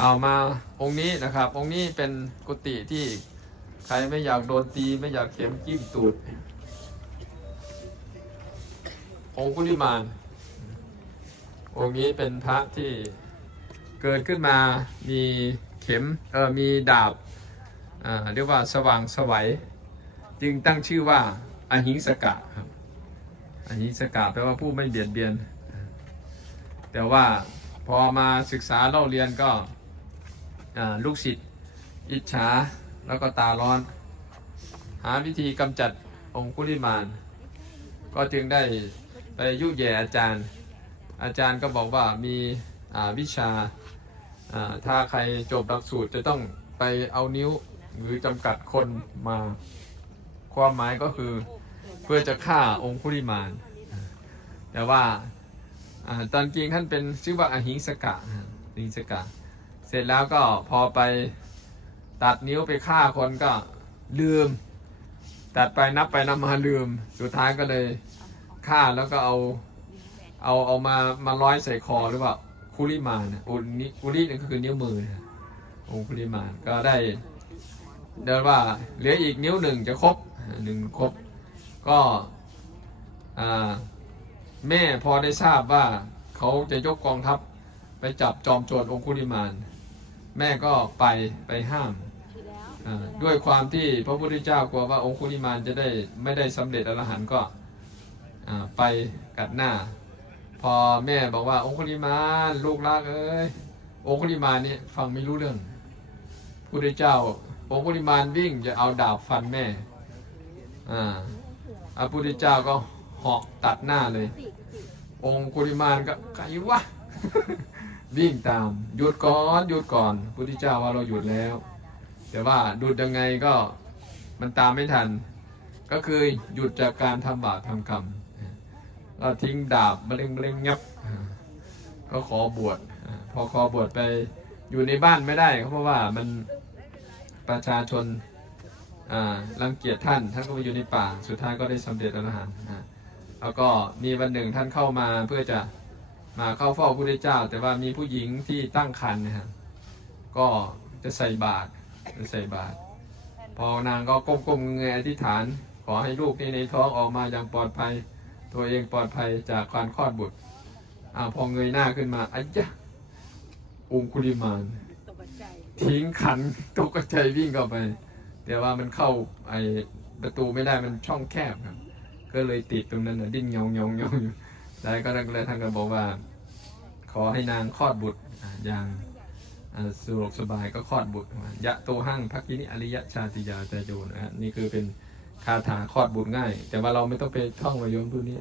เอามาองค์นี้นะครับ องค์นี้เป็นกุฏิที่ใครไม่อยากโดนตีไม่อยากเข็มจิ้มตูด องคุลิมาน องค์นี้เป็นพระที่เกิดขึ้นมามีเข็มเออมีดาบอ่าเรียกว่าสว่างสวัย จึงตั้งชื่อว่าอหิงสกะครับอหิงสกะแปลว่าผู้ไม่เบียดเบียน แต่ว่าพอมาศึกษาเล่าเรียนก็ ลูกศิษย์อิจฉาแล้วก็ตาร้อน หาวิธีกำจัดองคุลิมาน ก็จึงได้ไปยุแย่อาจารย์ อาจารย์ก็บอกว่ามีาวิชาาถ้าใครจบหลักสูตรจะต้องไปเอานิ้วหรือจำกัดคนมา ความหมายก็คือเพื่อจะฆ่าองคุลิมาน แต่ว่าอาตอนจริงท่านเป็นชื่อว่าอหิงสกะอหิงสกะ เสร็จแล้วก็พอไปตัดนิ้วไปฆ่าคนก็ลืม ตัดไปนับไปนับมาลืม สุดท้ายก็เลยฆ่าแล้วก็เอาเอาเอามามาร้อยใส่คอหรือว่าคุริมานอุนิคุรินี่ก็คือนิ้วมือนะองคุริมานก็ได้เดินว่าเหลืออีกนิ้วหนึ่งจะครบหนึ่งครบก็แม่พอได้ทราบว่าเขาจะยกกองทัพไปจับจอมโจรองคุริมาน แม่ก็ไปไปห้ามอ่าด้วยความที่พระพุทธเจ้ากลัวว่าองคุลิมานจะได้ไม่ได้สำเร็จอรหันต์ก็อ่าไปกัดหน้า พอแม่บอกว่าองคุลิมานลูกรักเอ้ยองคุลิมานนี่ฟังไม่รู้เรื่องพุทธเจ้า องคุลิมานวิ่งจะเอาดาบฟันแม่อ่าพระพุทธเจ้าก็เหาะตัดหน้าเลย องคุลิมานก็ไกวะ วิ่งตามหยุดก่อนหยุดก่อนพุทธเจ้าว่าเราหยุดแล้ว แต่ว่าดูดยังไงก็มันตามไม่ทัน ก็คือหยุดจากการทำบาปทำกรรมก็ทิ้งดาบมะเร็งมะเร็งงับ ก็ขอบวชพอขอบวชไปอยู่ในบ้านไม่ได้เพราะว่ามันประชาชนรังเกียจท่าน ท่านก็ไปอยู่ในป่า สุดท้ายก็ได้สำเร็จอรหันต์อ่าแล้วก็มีวันหนึ่งท่านเข้ามาเพื่อจะ มาเข้าเฝ้าพระพุทธเจ้า แต่ว่ามีผู้หญิงที่ตั้งครรภ์นะครับก็จะใส่บาตรใส่บาตรพอนางก็ก้มๆเงยอธิษฐาน ขอให้ลูกนี่ในท้องออกมาอย่างปลอดภัย ตัวเองปลอดภัยจากการคลอดบุตรอ้าพอเงยหน้าขึ้นมาอ้ยะองคุลิมานทิ้งขันตกใจวิ่งเข้าไป แต่ว่ามันเข้าไอประตูไม่ได้มันช่องแคบครับ ก็เลยติดตรงนั้นนะดิ้นเงาเงาเงาอยู่ แล้วก็เลยท่านก็บอกว่า ขอให้นางคลอดบุตรอย่างสะดวกสบายก็คลอดบุตรยะโตหั่งพักินิอริยชาติยาจโยนะฮะนี่คือเป็นคาถาคลอดบุตรง่าย แต่ว่าเราไม่ต้องไปท่องวาโยมพวกนี้